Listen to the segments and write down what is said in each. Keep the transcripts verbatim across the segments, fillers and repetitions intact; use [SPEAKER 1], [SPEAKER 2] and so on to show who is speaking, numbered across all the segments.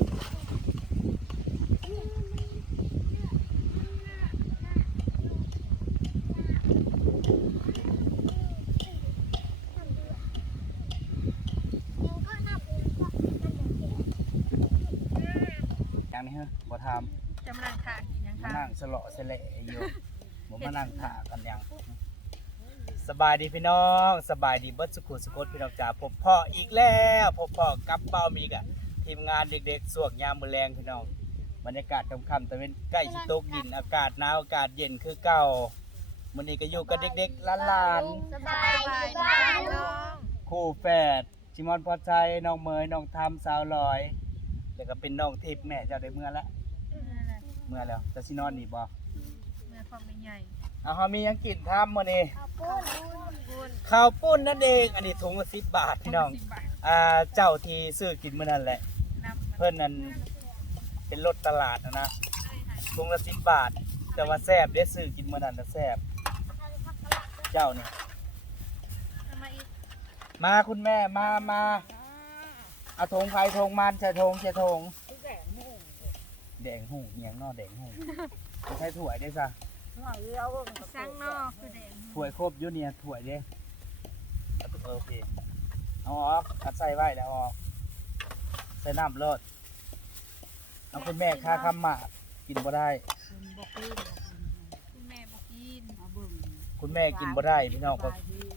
[SPEAKER 1] อย่างนี้ฮะบ่ทำ
[SPEAKER 2] จะมานั่งทานกินยัง
[SPEAKER 1] มา
[SPEAKER 2] คะ
[SPEAKER 1] นั่งสละสละอยู่ผมมานั่งถ่ากันยังสบายดีพี่น้องสบายดีเบิดสุขุสุขพี่น้องจ๋าพบพ่ออีกแล้วพบพ่อกับเป้ามีกะทีมงานเด็กๆสวกยามมื้อแรงพี่น้องบรรยากาศค่ำๆตะเวนใกล้สิตกดินอากาศหนาวอากาศเย็นคือเก่ามื้อนี้ก็อยู่กับเด็กๆหลาน
[SPEAKER 2] สบายดีบ้านน้อง
[SPEAKER 1] ๆคู่แฝดจิมอนพอใจน้องเมยน้องทำสาวลอยแล้วก็เป็นน้องทิพย์แม่เจ้าได้เมื่อละเมื่อแล้วจะสินอนนี่บ่
[SPEAKER 2] เมื่อความเป็นใหญ่
[SPEAKER 1] เอาเฮามีหยังกินทำมื้อนี้
[SPEAKER 2] ปุ้นปุ้น
[SPEAKER 1] ข้าวปุ้นนั่นเองอันนี้ถุงละสิบบาทพี่น้อง
[SPEAKER 2] สิบบาท
[SPEAKER 1] อ่าเจ้าที่ซื้อกินมื้อนั้นแหละ
[SPEAKER 2] น้ำ
[SPEAKER 1] เพิ่นนั่นเป็นรถตลาดนะนะถุงละสิบบาท แต่ว่าแซ่บเด้ซื้อกินมื้อนั้นน่ะแซ่บเจ้านี่
[SPEAKER 2] มาอีก
[SPEAKER 1] มาคุณแม่มามาเอาธงไผธงมันใส่ธงใส่ธงแดงหูเหียงนอแดงหูใช้ถ้วยได้ซะ
[SPEAKER 2] สร้างนอกคือแดง
[SPEAKER 1] ถ้วยครบอยู่เนี่ยถ้วยเด้โอเคเอาออกอัดใส่ไว้แล้วออกใส่น้ำรดเอาคุณแม่ค่าคำหมากกินบ่ได้
[SPEAKER 2] คุณแม่บอกกิน
[SPEAKER 1] คุณแม่กินบ่ได้พี่น้องก็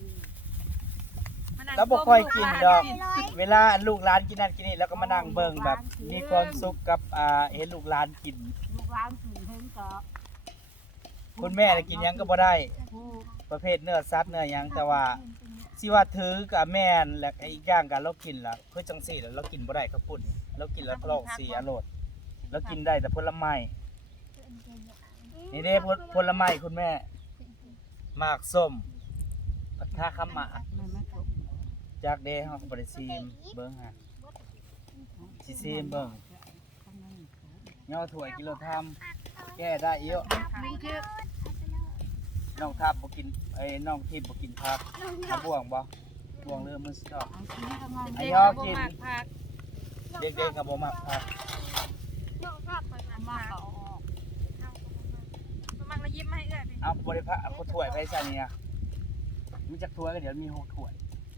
[SPEAKER 2] มานั่ง
[SPEAKER 1] แล้วบ่ค่อยกินดอก เวลาลูกหลานกินนั่นกินนี่แล้วก็มานั่งเบิ่งแบบ มีความสุขกับอ่าเห็นลูกหลานกิน
[SPEAKER 3] ลูกร้านสื่อเห็นก็
[SPEAKER 1] คุณแม่น่ะกินหยังก็บ่ได้
[SPEAKER 3] ผู้
[SPEAKER 1] ประเภทเนื้อสัตว์เนื้อหยังแต่ว่าสิว่าถือกับแม่นและอีกอย่างก็เรากินล่ะคือจังซี่แล้วเรากินบ่ได้ข้าวปุ้นเรากินแล้วท้องเสียโลดเรากินได้แต่ผลไม้นี่เด้ผลผลไม้คุณแม่หมากส้มผัดข้าคำหมาก
[SPEAKER 3] มันไม่ครบ
[SPEAKER 1] จากเด้เฮาก็บ่ได้ซีมเบิ่งฮะสิซีมเบิ่งย่อถ้วยกิโลทำแก้ได้เยอะ
[SPEAKER 2] นี่คือ
[SPEAKER 1] น้องทับบ่กินเอ้ยน้องทิพย์บ่กินผักมาบ่วงบ่บ่วงเรือมันสอบ
[SPEAKER 3] อันนี้ก็มัน
[SPEAKER 1] ไอ้
[SPEAKER 2] เด็ก
[SPEAKER 1] ยอ
[SPEAKER 2] บ่
[SPEAKER 1] กิน
[SPEAKER 2] มากผัก
[SPEAKER 1] เด็กๆก็บ่มักผัก
[SPEAKER 2] น้องภาพมัน
[SPEAKER 3] มา
[SPEAKER 2] มา
[SPEAKER 3] ก็
[SPEAKER 2] ผัก
[SPEAKER 3] ออก
[SPEAKER 2] ประมาณเรายิ้มให้เอื้อยพี่
[SPEAKER 1] เอาบ่ได้ผักเอาถ้วยไปใส่นี่นะมีจักถ้วยก็เดี๋ยวมีหกถ้วย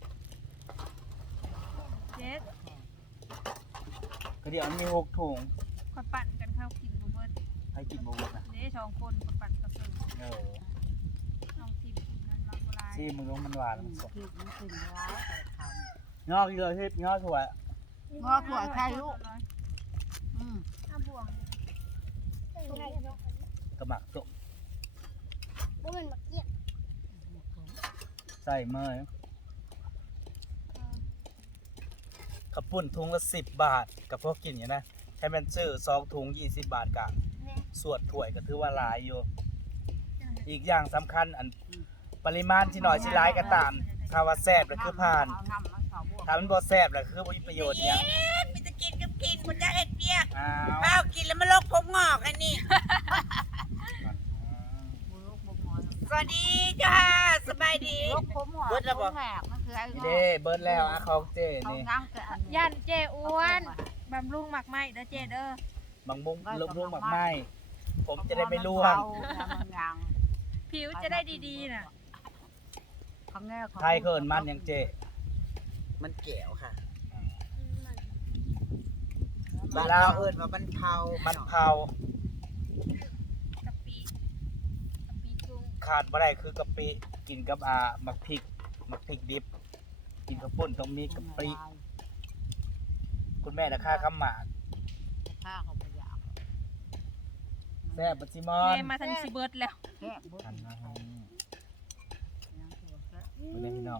[SPEAKER 2] เจ็ด
[SPEAKER 1] ก็เดี๋ยวมันมีหกถุง
[SPEAKER 2] คอยปั่นกันเข้ากินบ่เบิด
[SPEAKER 1] ให้กินบ่หมดนะ
[SPEAKER 2] เด้สองคนคอยปั่นกระเซิง
[SPEAKER 1] เออ
[SPEAKER 2] น้องทิพย์กินกันเราบ่หลาย
[SPEAKER 1] ซีมึงลงมันหวานมันสด
[SPEAKER 3] คือมันขึ้นร้ายแต่ท
[SPEAKER 1] งอกอีกเลยทิพย์งอกถ้วย
[SPEAKER 3] ำงอถั่วใช่ลูกอืม
[SPEAKER 2] ถ้าบวง
[SPEAKER 1] กระหมักส้ม
[SPEAKER 4] บ่แม่นบักเกี้ย
[SPEAKER 1] ใส่เมยข้าวปุ้นถุงละสิบบาทกับพวกกินอย่างนะใช้แม่นซื้อสองถุงยี่สิบบาทกะสวดถ้วยก็ถือว่าหลายอยู่ อีกอย่างสำคัญอันปริมาณที่น้อยสิหลายก็ตามถ้าว่าแซ่บแล้วคือผ่าน
[SPEAKER 3] เอาน้ำมันเขาบวก
[SPEAKER 1] ถ้ามันบ่แซ่บแล้วคือบ่มีประโยชน์หยัง
[SPEAKER 5] มีแต่กินกับกินคนจะเห็ดเบี้ยก
[SPEAKER 1] อ้าว
[SPEAKER 5] เปล่ากินแล้วมันโรคผมงอกอันนี้
[SPEAKER 3] บุรุษบุกหมอน
[SPEAKER 5] สวัสดีจ้าสบายดี
[SPEAKER 3] ลูกผมหัว
[SPEAKER 5] เบิดแล้วบ่
[SPEAKER 3] แหกมันคือไอ้
[SPEAKER 1] นี่เด้เบิดแล้วอ่ะของเจ้
[SPEAKER 3] เขา
[SPEAKER 1] นี่
[SPEAKER 3] น้ำกับอัน
[SPEAKER 2] ย่านเจ้อ้วนบำรุงหมักไหมเด้อเจ้เด้อบ
[SPEAKER 1] างมุงลุกลุงหมักไหม้ผมจะได้ไม่ร่วง
[SPEAKER 2] ผิวจะได้ดีๆน่ะ
[SPEAKER 1] ไทยเคินมันยังเจ้
[SPEAKER 5] มันแก้วค่ะ
[SPEAKER 1] เว
[SPEAKER 5] บ้าน
[SPEAKER 1] ลา
[SPEAKER 5] เราเอิ้นว่ามันเผา
[SPEAKER 1] มันเผาก
[SPEAKER 2] ะปิกะปิกุ้ง
[SPEAKER 1] ขาดบ่ได้คือกะปิกินกับอ่าหมักพริกหมักพริกดิบ กินข้าวปุ้นต้องมีกะปิคุณแม่นะค่าคำหมาก
[SPEAKER 3] ข้าเขาไปอยาก
[SPEAKER 1] แซ่บบัดซิมอน
[SPEAKER 2] แม่มาทันสิเบิดแล้ว
[SPEAKER 3] แค่บุก
[SPEAKER 1] หันมาให้
[SPEAKER 3] ยังตัวแค่
[SPEAKER 1] ดูได้พี่น้อง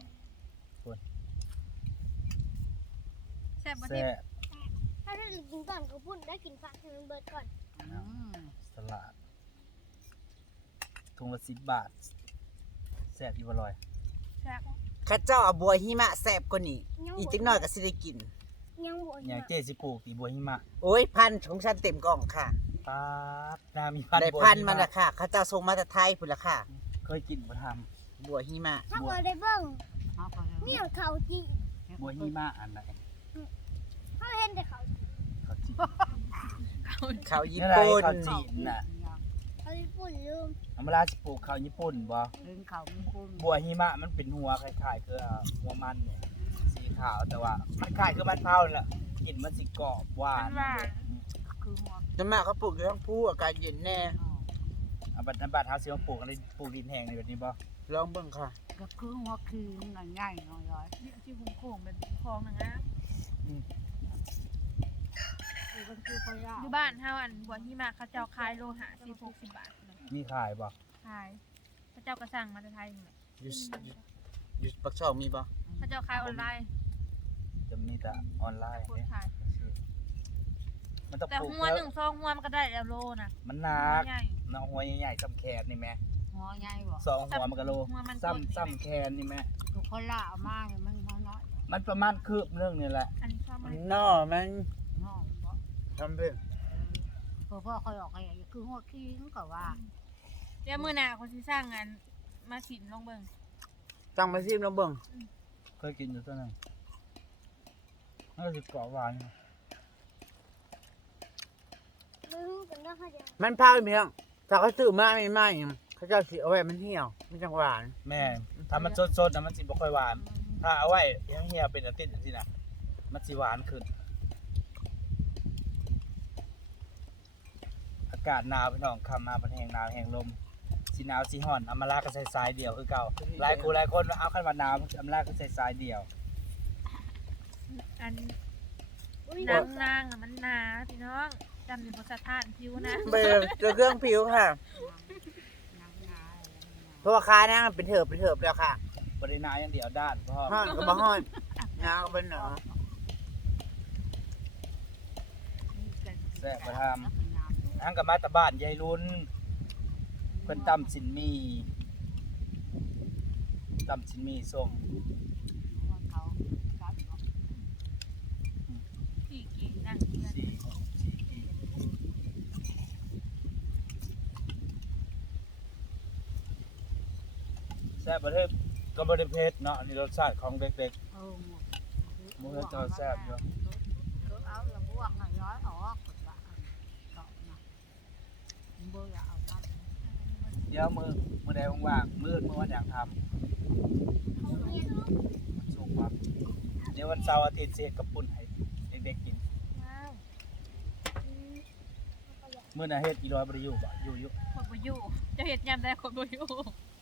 [SPEAKER 2] แซ่บบ่
[SPEAKER 1] แซ่
[SPEAKER 2] ทิพ
[SPEAKER 1] บ
[SPEAKER 2] ย์
[SPEAKER 4] ถ้าถ้ากินก่อนก็พุ่นได้กินผักให้มันเบิดก่อน
[SPEAKER 3] อืม
[SPEAKER 1] สลัดถุงละสิบบาทแซ่บอยู่บ่ลอย
[SPEAKER 2] แซ่บ
[SPEAKER 5] ข้าเจ้าเอาบัวหิมะแซ่บกว่านี้อีกจักหน่อยก็สิได้กิน
[SPEAKER 4] ยังบ่
[SPEAKER 1] อย่างเจ๊สิปลูกตีบัวหิมะ
[SPEAKER 5] โอ้ยพันธุ์ของฉันเต็มกล่องค่ะ
[SPEAKER 1] ป๊าดนามีพัน
[SPEAKER 5] ได้
[SPEAKER 1] บัว
[SPEAKER 5] พัน
[SPEAKER 1] หิ
[SPEAKER 5] ธุ์มันละค่ะข้าเจ้าส่งมาจากไทยพุ่นละค่ะ
[SPEAKER 1] เคยกินบ่ท
[SPEAKER 5] บัวหิมะ
[SPEAKER 4] ถ้าบ่ได้เบิ่ง
[SPEAKER 3] เขาก็
[SPEAKER 4] มีของเขาจี
[SPEAKER 1] ำบัวหิมะอันไหน
[SPEAKER 4] เขาเห็นแต่เขาจี
[SPEAKER 1] เขาจิ
[SPEAKER 5] ข้าวญี่
[SPEAKER 1] นี่อะไร
[SPEAKER 5] ปุ่น
[SPEAKER 1] ข้าวจีนน่ะ
[SPEAKER 4] เอาญี่ปุ่นลืม
[SPEAKER 1] อำมาลาสิปลูกข้าวญี่ปุ่นบ่
[SPEAKER 3] เล่นเขาไม่คุ้น
[SPEAKER 1] บัวหิมะมันเป็นหัวคล้ายๆคือหัวมันเนี่ยสีขาวแต่ว่ามันคล้ายคือมันเผานั่นแหละกลิ่นมันสิกรอบหวา
[SPEAKER 2] มัน นว่า
[SPEAKER 3] คือหัว
[SPEAKER 5] จะมาเขาปลูกอยู่ทั้งผู้อากาศเย็นแน่
[SPEAKER 1] เอาบัดนั้นบัดเฮาสิมาปลูกอะไรปลูกดินแห้งในแบบนี้บ่
[SPEAKER 5] ลองเบิ่งค่ะ
[SPEAKER 3] ก็คือหัวคือมันง่ายน้อย
[SPEAKER 2] เนี่ยที่คุ้มโค้งเป็นคลองนะงะ
[SPEAKER 3] ๆคือมันคือเขายา
[SPEAKER 2] อยู่บ้านเฮาอันบัวหิมะเขาเจ้าขายโลหะสิบหกสิบบาทเลย
[SPEAKER 1] มีขายบ่
[SPEAKER 2] ขายเขาเจ้าก็สั่งมาจากไทยนี่แหละ
[SPEAKER 5] อยู่อยู่อยู่ปักช่องมีบ่
[SPEAKER 2] เขาเจ้าขายออนไลน์
[SPEAKER 1] จะมีแต่ออนไลน์
[SPEAKER 2] คน
[SPEAKER 1] เนี่ย
[SPEAKER 2] ขาย
[SPEAKER 1] มันต้อง
[SPEAKER 2] แต่
[SPEAKER 1] ปลูก
[SPEAKER 2] หัวหนึ่งซองหัวมันก็ได้แล้วโลนะ
[SPEAKER 1] มันหนัก
[SPEAKER 2] ใหญ่
[SPEAKER 1] เนาะหัวใหญ่ๆซ้ำแขนนี่แม่
[SPEAKER 3] หัวใหญ่บ่
[SPEAKER 1] สองหัวมันก็โล
[SPEAKER 2] หัวมัน
[SPEAKER 1] ซ้ำซ้ำแขนนี่แม่
[SPEAKER 3] ทุกคนละเอามาเนี่ยมันหัวน้อย
[SPEAKER 1] มันประมาณคืบนึงนี่แหละ
[SPEAKER 2] อันนี้ชอบ
[SPEAKER 5] มั
[SPEAKER 2] มาน ก
[SPEAKER 5] นอมัน
[SPEAKER 3] น้องบ่
[SPEAKER 5] ทำเพิ่ง
[SPEAKER 3] เพราะพ่อเขาออกไอ้คือหัวคิงก็ว่า
[SPEAKER 2] เดี๋ยวมือหน้าคนที่สร้างงานมาสินลองเบิ่ง
[SPEAKER 5] ตั้งมาซิมแล้วเบิ่ง
[SPEAKER 1] เคยกินอยู่ตัวหนึงมันก็สิกรอบหวาน
[SPEAKER 4] ลืมกันได้ค่ะเดี๋ยว
[SPEAKER 5] มันเผาเพียงถ้าเขาซื้อมาใหม่ๆเขาจะสิเอาไว้มันเหี่ยวมันจังหวาน
[SPEAKER 1] แม่ถ้ามันสดๆนะมันสิบ่ค่อยหวาน ถ้าเอาไว้ยังเหี่ยวเป็นอาทิตย์จังซี่นะมันสิหวานขึ้น อากาศหนาวพี่น้องคำมาเป็นแห้งหนาวแห้งลมสีหนาวสีห่อนอำมาลาก็ใส่สายเดียวคือเก่าหลายคู่หลายคนว่าเอาขันว่าหนาวอำมาลาก็ใส่สายเดียว
[SPEAKER 2] อัน
[SPEAKER 4] อุ้ย
[SPEAKER 2] นางนางอะมันหนาพี่น้องจำในบทสถานผิวนะ
[SPEAKER 5] เบอร์เจอเครื่องผิวค่ะ
[SPEAKER 3] นางงาย
[SPEAKER 5] เพราะว่าคานั่งเป็นเถิบเป็นเถิบแล้วค่ะ
[SPEAKER 1] บริณาอย่างเดียวด้านพ่อ
[SPEAKER 5] ห้อนก็บ่ห้อนหนาวก็เป็นหนาว
[SPEAKER 1] แซ่บประทามทั้งกับมาตาบ้านยายรุนเพิ่นตำสินมีตำสินมีส้ม
[SPEAKER 3] เขาจับ
[SPEAKER 2] กี่กี่นั่งเพื่อน
[SPEAKER 1] สีสีแซ่บประเทศก็บริเพชรเนาะอันนี่รสชาติของเด็ก
[SPEAKER 3] เออ
[SPEAKER 1] ๆมันก็จะแซ่บอยู่
[SPEAKER 3] ก็เอาละบวกหน่อยย้อยออกก็ว่าเกาะนะเบื่อเอามา
[SPEAKER 1] เดี๋ยวมือมือใดว่างๆมืดมือวันอยากทำมันสุกมากเดี๋ยววันเสาร์อาทิตย์เสียกับปุ่นให้เด็กๆกิน
[SPEAKER 2] ว้าว
[SPEAKER 1] มื้อน่ะเฮ็ดอีร้อยบ่ได้อยู่บ่อยู่อยู่
[SPEAKER 2] คนบ่อยู่เจะเห็ดยำได้คนบ่อยู่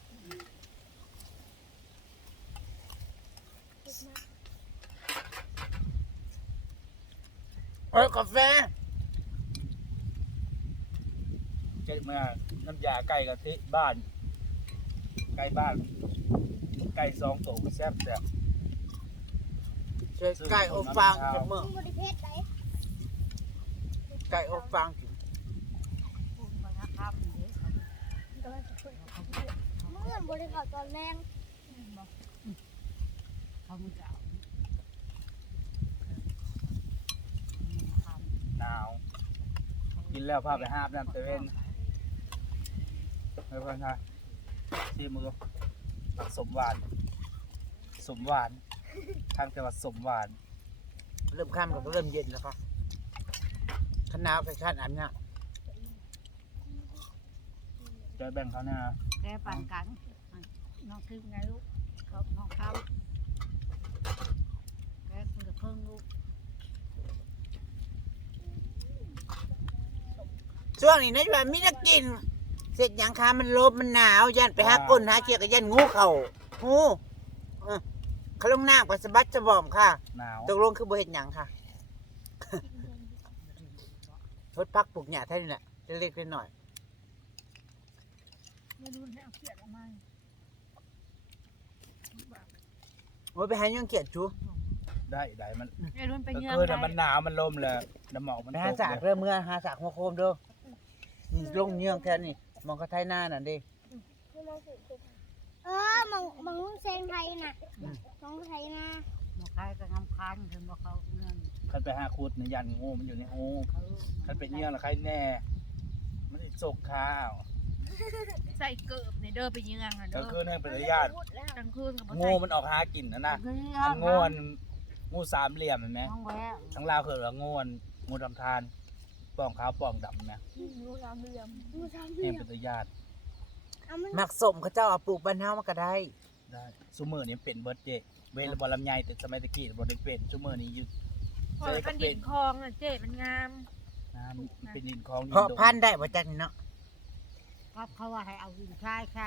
[SPEAKER 5] เอ้ยกาแฟ
[SPEAKER 1] เจ็ดมาน้ำยาไก่กะทิบ้านไก่บ้าน ไก่สองตัวแซ่บแซ่บ
[SPEAKER 5] ใช้ไก่อบฟางจะเมื่อ
[SPEAKER 4] มึงบริเพศไหน
[SPEAKER 5] ไก่อบฟางกิน
[SPEAKER 3] พูดมานะครับเดี๋ยวเขา
[SPEAKER 4] เดินไปคุยกับเขาเมื่อนบริเขาตอนแรง
[SPEAKER 3] เขาไม่จะเอา
[SPEAKER 1] หนาว กินแล้วพาไปหาบน้ำเซเว่นไปก่อนค่ะที่มือผักสมหวาน สมหวาน ทางจังหวัดสมหวาน
[SPEAKER 5] เริ่มค่ำก็เริ่มเย็นแล้วค่ะขนาวไปขั้นอันเนี้ย
[SPEAKER 1] จะแบ่งเขาเนี่ยนะ
[SPEAKER 3] แกปั่นกันน้องคือไงลูกเขาน้องเขาแกคุณจะเพิ่งลูก
[SPEAKER 5] ช่วงนี้นะว่ามีนักกิน เสร็จหยังคะมันลบมันหนาวยันไปหาก้นหาเกียกกับยันงูเข่างูเออเขาลงน้ำกับสะบัดสะบอมค่ะ
[SPEAKER 1] หนาว
[SPEAKER 5] ตกลงคือบ่เห็นหยังค่ะ ทดพักปลูกหญ้าเท่านี้แหละเล็กๆน้อย
[SPEAKER 2] ไม่รู้ให้เอาเขียดออกมา
[SPEAKER 5] ๆโอ้ยไปหายังเกียดชู
[SPEAKER 1] ได้ได้มัน
[SPEAKER 2] ไม่รู้ไป
[SPEAKER 1] ก็
[SPEAKER 2] เงื่อน
[SPEAKER 1] คือ
[SPEAKER 2] ได้
[SPEAKER 1] น่ะมันหนาวมันลมเลยน้ำหมอกมัน
[SPEAKER 5] ไป
[SPEAKER 1] ต
[SPEAKER 5] หาก สาก
[SPEAKER 1] เลย
[SPEAKER 5] เริ่มเมื่อหาสากหัวโคมเด้อนี่ลงเยื่องแค่นี้มองเขาไทยหน้าน่ะดิ
[SPEAKER 4] คือมองสื่อคือเออมองมองลุงเซงไทยน่ะน้องไทยนะ
[SPEAKER 3] มาใครก็งำคันถึงมาเขาเงื่อน
[SPEAKER 1] คันไปหาคูดในยันงูมันอยู่ในหู
[SPEAKER 3] เขา
[SPEAKER 1] คันไปเงี้ยแล้วใครแน่ มันสิจกข้าว
[SPEAKER 2] ใส่เกิบในเด้อไปเยื่องอ่ะ
[SPEAKER 1] ก็
[SPEAKER 2] เด้อ
[SPEAKER 1] คือให้เป็นญาติ
[SPEAKER 2] กลางคืนกับบ่
[SPEAKER 1] งู
[SPEAKER 2] ใส่
[SPEAKER 1] มันออกหากินนะนะ
[SPEAKER 3] เงื่
[SPEAKER 1] อั
[SPEAKER 3] อน
[SPEAKER 1] นงูอันงูสามเหลี่ยมเห็นไหม
[SPEAKER 3] น้องแวะ
[SPEAKER 1] ทั้งลาวคือว่างูอันงูทำทานป้องขาวป้องดำนะ
[SPEAKER 2] งูสามเหลี่ยม
[SPEAKER 4] งูสามเห
[SPEAKER 1] แห้
[SPEAKER 4] ลี่
[SPEAKER 1] ง
[SPEAKER 4] ยม
[SPEAKER 1] เป็นตัวญาติ
[SPEAKER 4] เอามัน
[SPEAKER 5] มักสมเขาเจ้าเอาปลูกบ้านเฮามันก็ได้
[SPEAKER 1] ได้ซุมื้อนี้เป็นเบิดเจเวลบ่ลำไยแต่สมัยตะกี้บ่ได้เป็นซุมื้อนี้อยู่
[SPEAKER 2] พอมันดินคลองอ่ะเจ๊มันงาม
[SPEAKER 1] น้ำมันเป็นดินคลองดิน
[SPEAKER 5] เพราะ
[SPEAKER 1] ดง
[SPEAKER 5] พันธุ์ได้บ่จักนี่เนาะ
[SPEAKER 3] ก็เขาว่าให้เอาวินใช่ใช่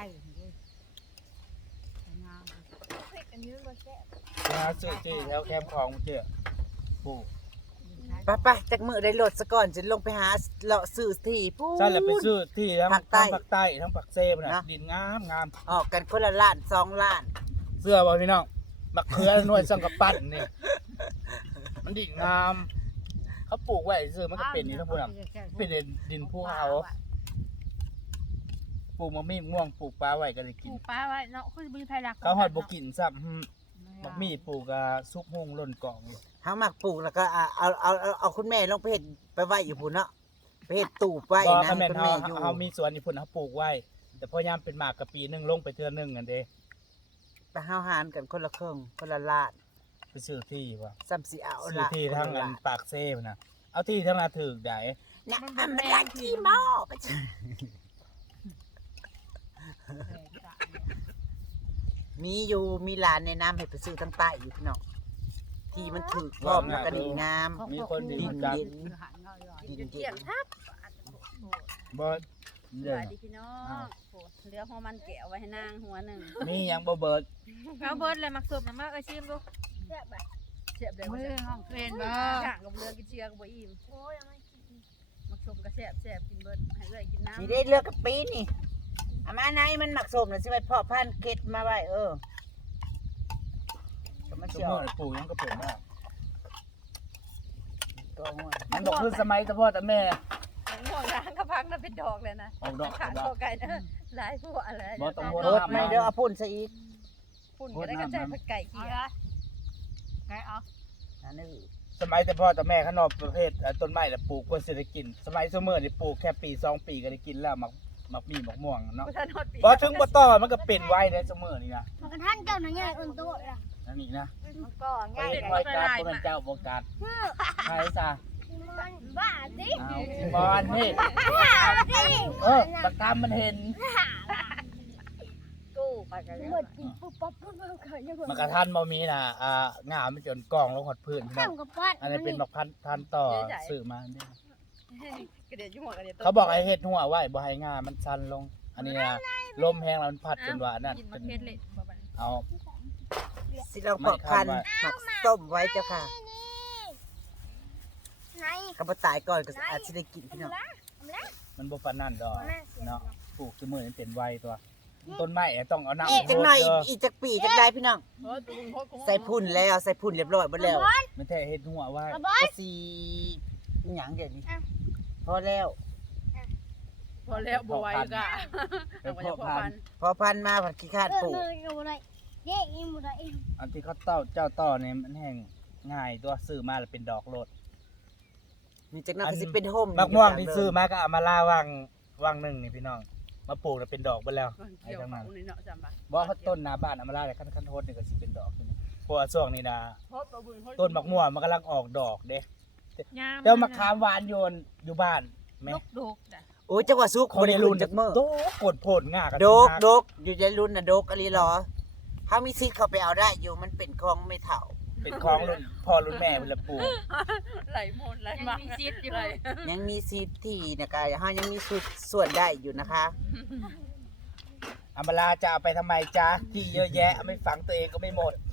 [SPEAKER 3] งาม
[SPEAKER 4] เผ็ดอันนี้บ่แซ่บ
[SPEAKER 1] นะซื้อเจแถวแคมป์คลองเจปลูก
[SPEAKER 5] ไปไปจักมื้อได้รถซะก่อนจะลงไปหาเลาะซื้อที่พูน
[SPEAKER 1] ใช่แล้วไปซื้อที่ทั้ง
[SPEAKER 5] ภาคใต้
[SPEAKER 1] ทั้งภาคใต้ทั้งภาคเซมน่ะ
[SPEAKER 5] เนาะ
[SPEAKER 1] ดินงามงาม
[SPEAKER 5] ออกกันคนละล้านสองล้าน
[SPEAKER 1] เสื้อบ่พี่น้องมะเขือหน่วยสังกะปั้นนี่มันดินงาม เขาปลูกไว้ซื้อมันก็เป็นนี่ทั้งพวกนั้นเป็นดินภูเขาปลูกมะมี่ม่วงปลูกปลาไว้ก็ได้
[SPEAKER 2] ป
[SPEAKER 1] กิน
[SPEAKER 2] ลูกปลาไว้เนาะคือมีไผรัก
[SPEAKER 1] เขาหอดบ่กินซ้ำหึมะมี่ปลูกอะซุกฮงล่นกล่องอยู่
[SPEAKER 5] เฮามักปลูกแล้วก็เอาเอาเอาเอาเอาคุณแม่ลงไปเฮ็ดไปไว้อยู่พุ่นเนาะไปเฮ็ดตูบไว้
[SPEAKER 1] บ่
[SPEAKER 5] นะ
[SPEAKER 1] คันแม่น
[SPEAKER 5] คุณ
[SPEAKER 1] เฮา
[SPEAKER 5] แม่อยู่
[SPEAKER 1] เฮามีสวนอยู่พุ่นเฮาปลูกไว้ แต่พอยามเป็นหมากกะปีหนึงลงไปเทื่อหนึงอันเด้
[SPEAKER 5] ไปเฮาหารกันคนละครึ่งคนละล้าน
[SPEAKER 1] ไปซื้อที่ว่า
[SPEAKER 5] ซ้ำสิเอา
[SPEAKER 1] ซื้อ
[SPEAKER 5] ละ
[SPEAKER 1] ที่ทั้ง
[SPEAKER 5] คน
[SPEAKER 1] อั
[SPEAKER 5] ละ
[SPEAKER 1] น
[SPEAKER 5] ล้าน
[SPEAKER 1] ปากเซ่พุ่นน่ะเอาที่ทั้งนาถึกได้
[SPEAKER 5] นะอันมันละขี้หม้อไปจ้ะมีอยู่มีหลานแนะนำให้ไปซื้อทั้งใต้อยู่พี่น้องที่มันถูกพร้อมแล้วก็ดีงาม
[SPEAKER 1] มีคนดี
[SPEAKER 5] ดิน
[SPEAKER 1] จัก
[SPEAKER 5] เย็นดิน
[SPEAKER 3] เกี่
[SPEAKER 5] เย็
[SPEAKER 3] ย
[SPEAKER 5] น
[SPEAKER 3] งทับ
[SPEAKER 1] บ่
[SPEAKER 6] ส
[SPEAKER 1] เด้อ
[SPEAKER 6] วัสดีพี่น้องโหเหลือหัวมันแก้วไว้ให้นางหัวหนึ่ง
[SPEAKER 1] มีหยังบ่เบิด
[SPEAKER 2] เอาเบิดเลยมักสุบนะมาเอ้ยชิมดู
[SPEAKER 4] แซ่บแบบ
[SPEAKER 6] เสียบเลย
[SPEAKER 3] มื
[SPEAKER 6] ว่า
[SPEAKER 3] อห้อง
[SPEAKER 2] เห็นบ่
[SPEAKER 6] ข้างกับเรือกินเชียกับบ่อิ่ม
[SPEAKER 4] โอ้ยเอามากิน
[SPEAKER 6] มักชมก็แซ่บแซ่บกินเบิดให้เอ้อยกินน้ำ
[SPEAKER 5] สีได้เลือกกับปีนี่อามาไหนมันหมักสมน่ะสิไปเพาะพันธุ์เก็ดมาไว้เออก็มา
[SPEAKER 1] ซุ
[SPEAKER 5] เชี่ยว
[SPEAKER 1] มื้อนี่ปลูกหยังก็ปลูกได้
[SPEAKER 5] ก็หัว
[SPEAKER 1] มันบ่คือสมัยแต่พ่อแต่แม่
[SPEAKER 6] ม่วงร้างก็พังน่ะเป็นดอกเลยนะ
[SPEAKER 1] ออกดอก
[SPEAKER 6] ขาด
[SPEAKER 1] ด
[SPEAKER 6] ค
[SPEAKER 1] อ
[SPEAKER 6] อก ไก่นะหลายพวกอะไร
[SPEAKER 1] บ่ต้อง
[SPEAKER 5] รถไม่เด้อเอาพุ่นซะอีก
[SPEAKER 6] ฝุ่นก็ได้กระจายไปไก่
[SPEAKER 3] เอา
[SPEAKER 6] เกี่ย
[SPEAKER 3] ละไก่เอา
[SPEAKER 5] อันนี้
[SPEAKER 1] สมัยแต่พ่อแต่แม่เขานอกประเภทเอ่อต้นไม้แล้วปลูกเพื่อเศรษฐกิจสมัยซุมื้อนี่ปลูกแค่ปีสองปีก็ได้กินแล้วหมักหมักมีหมักม่วงเนาะ
[SPEAKER 6] บ่ทันฮอดปี
[SPEAKER 1] บ่ถึงบ่ต่อมันก็เป็นไว้ในซุมื้อนี่นะ
[SPEAKER 4] มันกระทั่นเจ้าหน่อยใหญ่อุ่นโตะล่ะ
[SPEAKER 1] นั่นนี่นะ
[SPEAKER 6] มันก็
[SPEAKER 1] ไป
[SPEAKER 6] ง่าย
[SPEAKER 1] เฮ็ดไว้การบ่แม่นเจ้าบ่การใครซะ
[SPEAKER 4] มันบ้าดิ
[SPEAKER 1] เอาบอลนี่
[SPEAKER 4] บ้าดิ
[SPEAKER 1] เออตะกรรมมันเห็น
[SPEAKER 6] กู้ไปกันแล้ว
[SPEAKER 4] หมดกินปุ๊บปั๊บปุ๊บปั๊บเกิดยังไง
[SPEAKER 1] มันกระทันบ่มีน่ะอ่างามมันจนกองลงหอดพื้นพี่น้
[SPEAKER 4] ข้า
[SPEAKER 1] อ
[SPEAKER 4] ม
[SPEAKER 1] ง
[SPEAKER 4] กับปั้น
[SPEAKER 1] อันนี้เป็นบักพันพันต่อซื้อมาเนี่ย
[SPEAKER 6] กระเดียดอยู่หัวกระเดียด
[SPEAKER 1] เขาบอกให้เฮ็ดหัวไว้บ่ให้งามันชันลง อันนี้น่ะลมแห้งแล้วมันพัดจนว่านั่น
[SPEAKER 2] กินมะ
[SPEAKER 1] เป็น
[SPEAKER 2] เขือเลยบ่บัดนี้
[SPEAKER 1] เอา
[SPEAKER 5] สิเราเพาะพันธุ์หมักส้มไว้เจ้าค่ะ
[SPEAKER 4] ไหน
[SPEAKER 5] ก็บ่ตายก่อนก็อาจสิได้กินพี่น้อง
[SPEAKER 1] มันบ่ปานนั่นดอกเนาะปลูกซุมื้อนี้เป็นไวตัว ต้นไม้ต้องเอาน้ำ
[SPEAKER 5] อีกจักหน่อย
[SPEAKER 1] เด้อ
[SPEAKER 5] อีกจักปีจักได้พี่น้อง
[SPEAKER 6] เออตุ้งโคตร
[SPEAKER 5] ใส่พุ่นแล้วใส่พุ่นเรียบร้อยหมดแล้ว
[SPEAKER 1] มันแท้เฮ็ดหัวไว้
[SPEAKER 4] กระบอก
[SPEAKER 5] ก็สิหยังเดี๋ยวนี้พอแล้ว
[SPEAKER 6] พอแล้วบ่ไหวก็
[SPEAKER 1] เป็
[SPEAKER 6] เอา
[SPEAKER 1] น
[SPEAKER 6] ไว้
[SPEAKER 1] พ่อ
[SPEAKER 6] พอ
[SPEAKER 1] พั
[SPEAKER 6] พั
[SPEAKER 1] น
[SPEAKER 6] น
[SPEAKER 1] ธุ์
[SPEAKER 5] พอพันธุ์มาผัดขี้คร้าด
[SPEAKER 4] เออ
[SPEAKER 5] ปลูก
[SPEAKER 4] เลยกับอะไรเย้อีหมดเลย
[SPEAKER 1] อันที่เขาเต้าเจ้าต่อเนี่ยมันแห้งง่ายตัวซื้อมาแล้วเป็นดอกโลด
[SPEAKER 5] มีจักหน่อยก็สิเป็นห่ม
[SPEAKER 1] มะม่วงที่ซื้อมาก็เอามาล่าวางวางหนึ่งนี่พี่น้อง มาปลูกแล้วเป็นดอกเบิดแล้วไอ้
[SPEAKER 6] เกี่ยว
[SPEAKER 1] ทั้ง
[SPEAKER 6] ขอ
[SPEAKER 1] นั้น
[SPEAKER 6] งนี่เนาะจำปะ
[SPEAKER 1] บ่เขาต้นหน้าบ้านเอามาล่าแต่ขั้นขั้นโทษนี่ก็สิเป็นดอกขึ้นเพราะว่าช่วงนี้นะ
[SPEAKER 6] โคตรบ่บุญโคตร
[SPEAKER 1] ต้นมะม่วงมันกำลังออกดอกเด้
[SPEAKER 2] ยาม
[SPEAKER 1] เจ้ามะขามหวานโยนอยู่บ้านแม่
[SPEAKER 2] ลูกดกจ้ะ
[SPEAKER 5] โอ้ยจังหวะสุก
[SPEAKER 1] คนใน
[SPEAKER 5] ได้
[SPEAKER 1] รุ่น
[SPEAKER 5] จักมื้อ
[SPEAKER 1] โดกโกดโพดง่ากัน
[SPEAKER 5] โดกโดกอยู่ในรุ่นน่ะโดกอะไรหรอเฮามีสิทธิ์เข้าไปเอาได้อยู่มันเป็นของไม่เฒ่า
[SPEAKER 1] เป็นของรุ่นพ่อรุ่นแม่เพิ่นละปลูก
[SPEAKER 6] ไหลหมดไหล
[SPEAKER 2] ยัง
[SPEAKER 6] มา
[SPEAKER 2] มีซิดอยู่
[SPEAKER 6] ไหล
[SPEAKER 5] ยังมีสิทธิ์ที่นะคะเฮายังมีสุดส่วนได้อยู่นะคะ
[SPEAKER 1] อามาลาจะเอาไปทำไมจ๊ะที่เยอะแยะไม่ฝังตัวเองก็ไม่หมด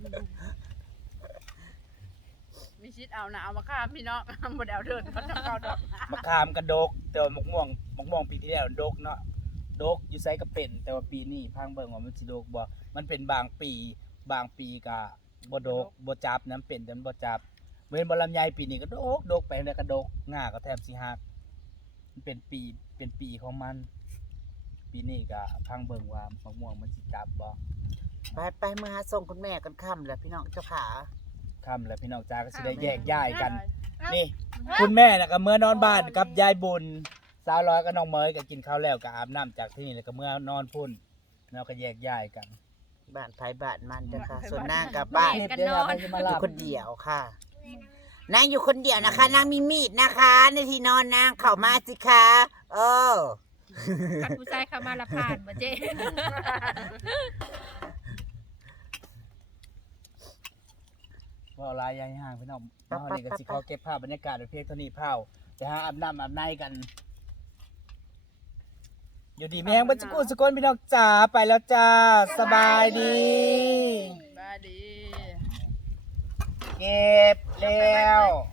[SPEAKER 6] มีชิดเอานะเอามาข้ามพี่น้องบ่ได้เอาเดินเขาจะเข้าดอก
[SPEAKER 1] มะขามกันโดกแต่ว่ามะม่วงมะม่วงปีที่แล้วโดกเนาะโดกอยู่ไสก็เป็น แต่ว่าปีนี้พังเบิ่งว่ามันสิโดกบ่มันเป็นบางปีบางปีก็บ่โดกบ่จับน้ำเป็นแต่มันบ่จับเว้นบ่ลำไยปีนี้ก็โดกโดกไปแล้วก็โดกง่าก็แทบสิหักมันเป็นปีเป็นปีของมัน ปีนี้ก็พังเบิ่งว่ามะม่วงมันสิจับบ่
[SPEAKER 5] ไปไปมาหาส่งคุณแม่กันค่ำแล้วพี่น้องเจ้าขา
[SPEAKER 1] ค่ำแล้วพี่น้องจ้าก็สิได้แยกย้ายกัน นี่ คุณแม่น่ะก็เมื่อนอนบ้านกับยายบุญสาวร้อยกับน้องเมยก็กินข้าวแล้วก็อาบน้ำจากที่นี่แล้วก็เมื่อนอนพุ่นแล้วก็แยกย้ายกัน
[SPEAKER 5] บ้านไผบ้านมันเจ้าค่ะส่วนนางกับบ้าน
[SPEAKER 1] เดี๋ยวเราไปสิมา
[SPEAKER 5] อยู่
[SPEAKER 1] ลา
[SPEAKER 5] คนเดียวค่ะนางอยู่คนเดียวนะคะนางมีมีดนะคะในที่นอนนางเข้ามาสิคะเออ
[SPEAKER 2] คันผู้ชายเข้ามาละผ่านบ่เจ๊
[SPEAKER 1] ว่าลายยายห่างพี่น้องมาวันนี้ก็สิขอเก็บภาพบรรยากาศไว้เพียงเท่านี้เผาจะหาอาบน้ำอาบในกัน อยู่ดีแม่งบัจจุกุสกลพี่น้องจ๋าไปแล้วจ้าสบายดี
[SPEAKER 6] บายดี
[SPEAKER 1] เก็บแล้ว